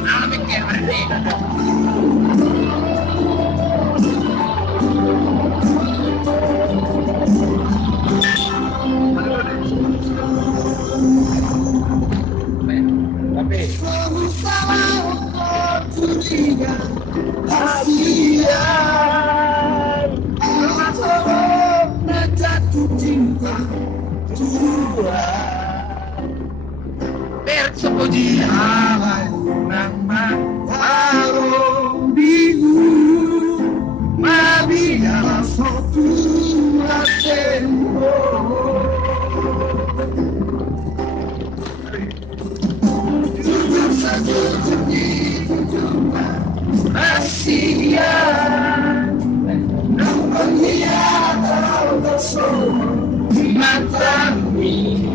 Nah, mikir berarti. Tapi perso pujian nama Taruh biru Mabiara sotu Asembo Jujur saja Asia Namanya tahu bersama Matami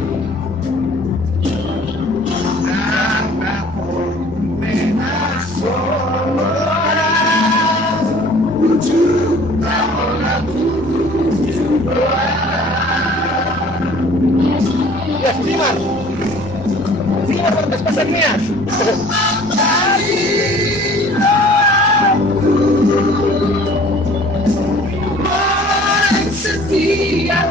Ya, Simas. Simas pantas pasarnya. Setia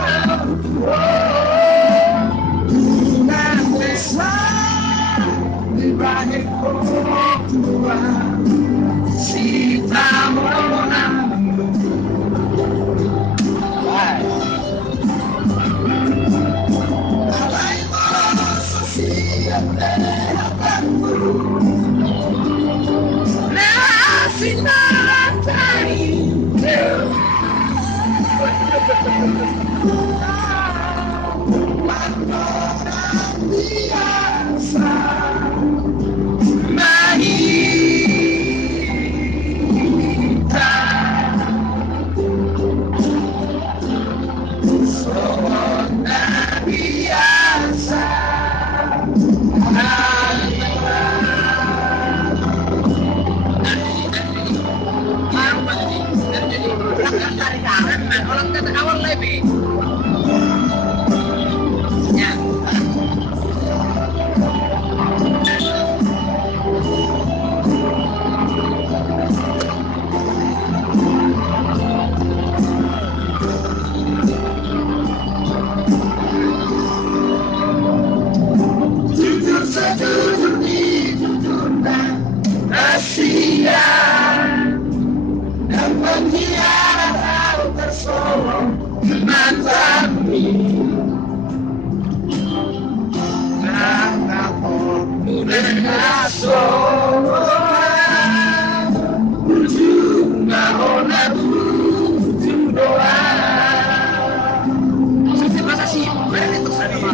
orang kata awal lebih ya jujur sejujur di jujurnya Asia dan menghianat tersorong Matami Nana Portu dengan sorong Ujung Mahona ujung doa Terima kasih Berarti itu saya di balik